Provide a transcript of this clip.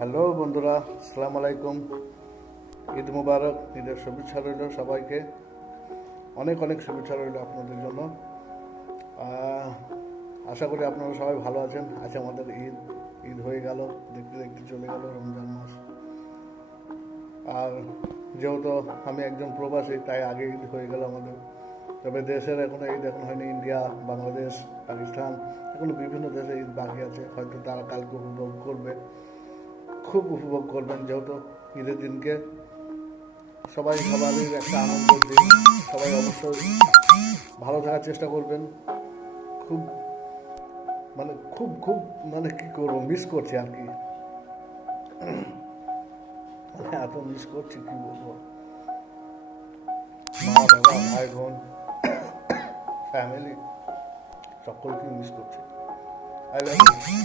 Hello বন্ধুরা, আসসালামু আলাইকুম। ঈদ মুবারক। ঈদের শুভেচ্ছা রইল সবাইকে, অনেক অনেক শুভেচ্ছা রইল আপনাদের জন্য। আশা করি আপনারা সবাই ভালো আছেন। আজকে আমাদের ঈদ ঈদ হয়ে গেল, দেখতে দেখতে চলে গেল রমজান মাস। আর যেহেতু আমি একজন প্রবাসী, তাই আগে ঈদ হয়ে গেল আমাদের। তবে দেশের এখনো ঈদ এখন হয়নি। ইন্ডিয়া, বাংলাদেশ, পাকিস্তান, এখনো বিভিন্ন দেশে ঈদ বাকি আছে। হয়তো তারা কালকে উপভোগ করবে, খুব উপভোগ করবেন। যেহেতু ঈদের দিনকে সবাই সবারই একটা আনন্দের দিন। সবাই অবশ্যই ভালো থাকার চেষ্টা করবেন। খুব খুব খুব কি করবো, মিস করছি আর কি। এত মিস করছি কি বলবো। মা বাবা, ভাই বোন, ফ্যামিলি সকলকে মিস করছি। I love you.